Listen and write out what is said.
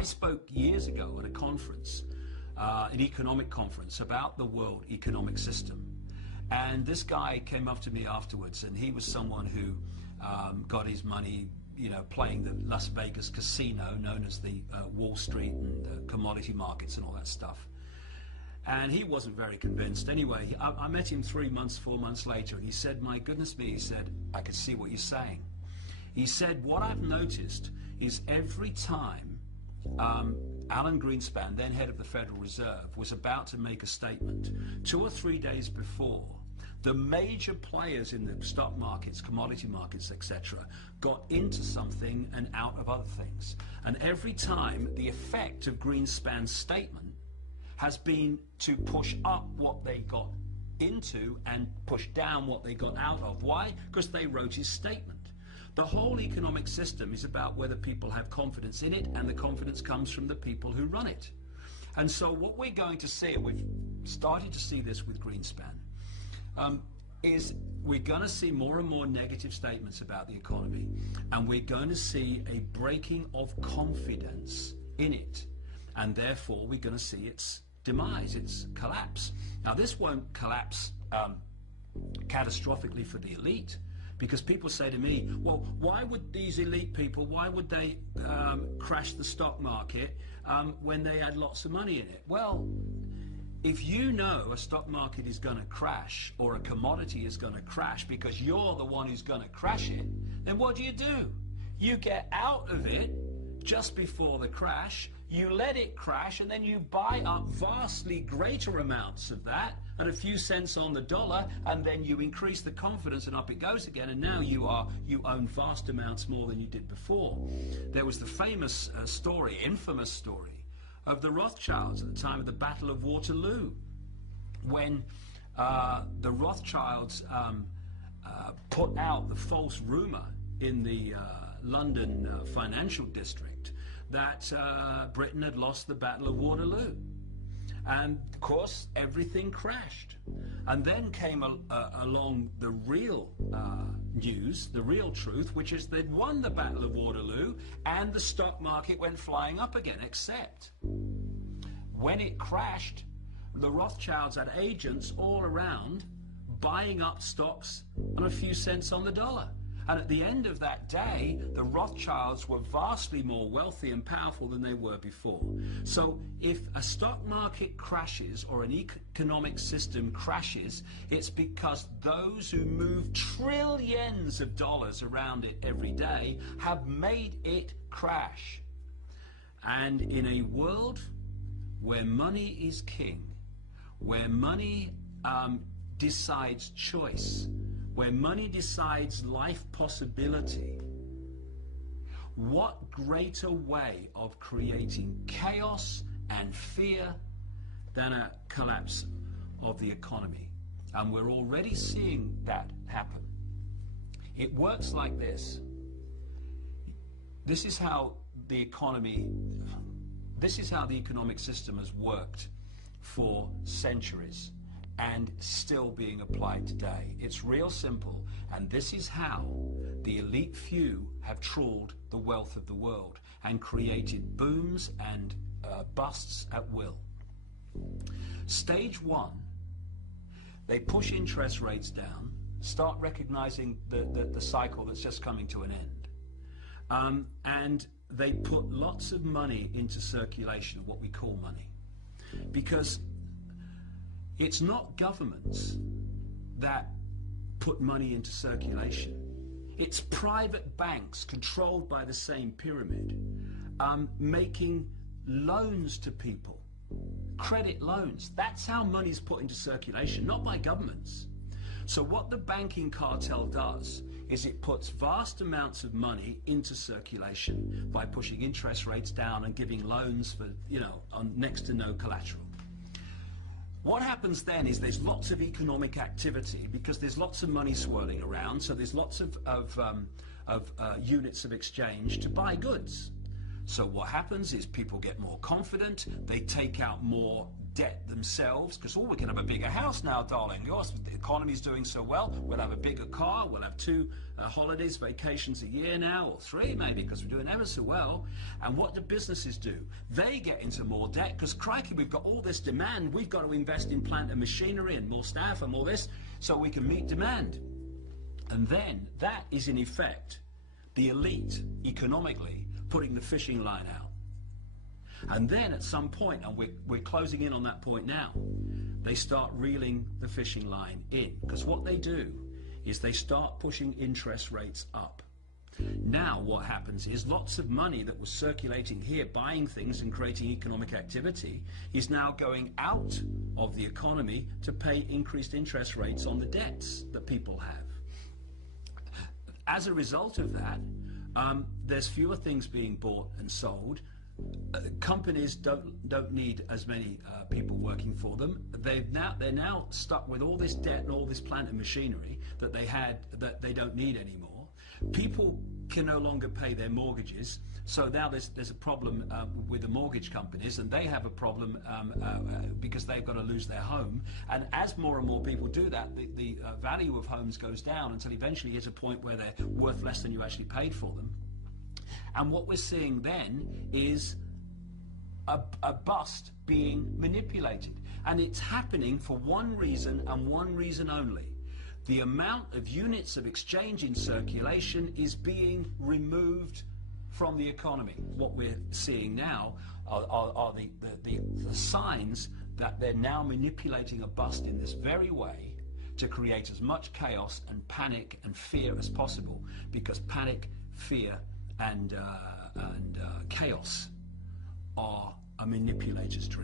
I spoke years ago at a conference, an economic conference, about the world economic system. And this guy came up to me afterwards, and he was someone who got his money, playing the Las Vegas casino, known as the Wall Street and the commodity markets and all that stuff. And he wasn't very convinced. Anyway, I met him 3 months, 4 months later, and he said, my goodness me, he said, I can see what you're saying. He said, what I've noticed is every time Alan Greenspan, then head of the Federal Reserve, was about to make a statement, 2 or 3 days before, the major players in the stock markets, commodity markets, etc., got into something and out of other things. And every time, the effect of Greenspan's statement has been to push up what they got into and push down what they got out of. Why? Because they wrote his statement. The whole economic system is about whether people have confidence in it, and the confidence comes from the people who run it. And so what we're going to see, and we've started to see this with Greenspan, is we're going to see more and more negative statements about the economy, and we're going to see a breaking of confidence in it, and therefore we're going to see its demise, its collapse. Now this won't collapse catastrophically for the elite, because people say to me, well, why would these elite people, why would they crash the stock market when they had lots of money in it? Well, if you know a stock market is going to crash, or a commodity is going to crash because you're the one who's going to crash it, then what do? You get out of it just before the crash, you let it crash, and then you buy up vastly greater amounts of that at a few cents on the dollar, and then you increase the confidence, and up it goes again, and now you own vast amounts more than you did before. There was the famous story, infamous story, of the Rothschilds at the time of the Battle of Waterloo, when the Rothschilds put out the false rumor in the London financial district that Britain had lost the Battle of Waterloo. And of course everything crashed, and then came along the real news, the real truth, which is they'd won the Battle of Waterloo and the stock market went flying up again, except when it crashed, the Rothschilds had agents all around buying up stocks on a few cents on the dollar. And at the end of that day, the Rothschilds were vastly more wealthy and powerful than they were before. So if a stock market crashes or an economic system crashes, it's because those who move trillions of dollars around it every day have made it crash. And in a world where money is king, where money decides choice, where money decides life possibility, what greater way of creating chaos and fear than a collapse of the economy? And we're already seeing that happen. It works like this. This is how the economic system has worked for centuries and still being applied today. It's real simple, and this is how the elite few have trawled the wealth of the world and created booms and busts at will. Stage one, they push interest rates down, start recognizing the cycle that's just coming to an end, and they put lots of money into circulation, what we call money, because it's not governments that put money into circulation. It's private banks controlled by the same pyramid, making loans to people, credit loans. That's how money's put into circulation, not by governments. So what the banking cartel does is it puts vast amounts of money into circulation by pushing interest rates down and giving loans for, on next to no collateral. What happens then is there's lots of economic activity because there's lots of money swirling around, so there's lots of units of exchange to buy goods. So what happens is people get more confident, they take out more debt themselves, because we can have a bigger house now, darling. Gosh, the economy's doing so well. We'll have a bigger car. We'll have 2 holidays, vacations a year now, or 3 maybe, because we're doing ever so well. And what do businesses do? They get into more debt because, crikey, we've got all this demand. We've got to invest in plant and machinery and more staff and all this so we can meet demand. And then that is, in effect, the elite economically putting the fishing line out. And then at some point, and we're closing in on that point now, they start reeling the fishing line in. Because what they do is they start pushing interest rates up. Now what happens is lots of money that was circulating here, buying things and creating economic activity, is now going out of the economy to pay increased interest rates on the debts that people have. As a result of that, there's fewer things being bought and sold. Companies don't need as many people working for them. They're now stuck with all this debt and all this plant and machinery that they had that they don't need anymore. People can no longer pay their mortgages, so now there's a problem with the mortgage companies, and they have a problem because they've got to lose their home. And as more and more people do that, the value of homes goes down until eventually it's a point where they're worth less than you actually paid for them. And what we're seeing then is a bust being manipulated. And it's happening for one reason and one reason only. The amount of units of exchange in circulation is being removed from the economy. What we're seeing now are the signs that they're now manipulating a bust in this very way to create as much chaos and panic and fear as possible, because panic, fear, and chaos are a manipulator's trick.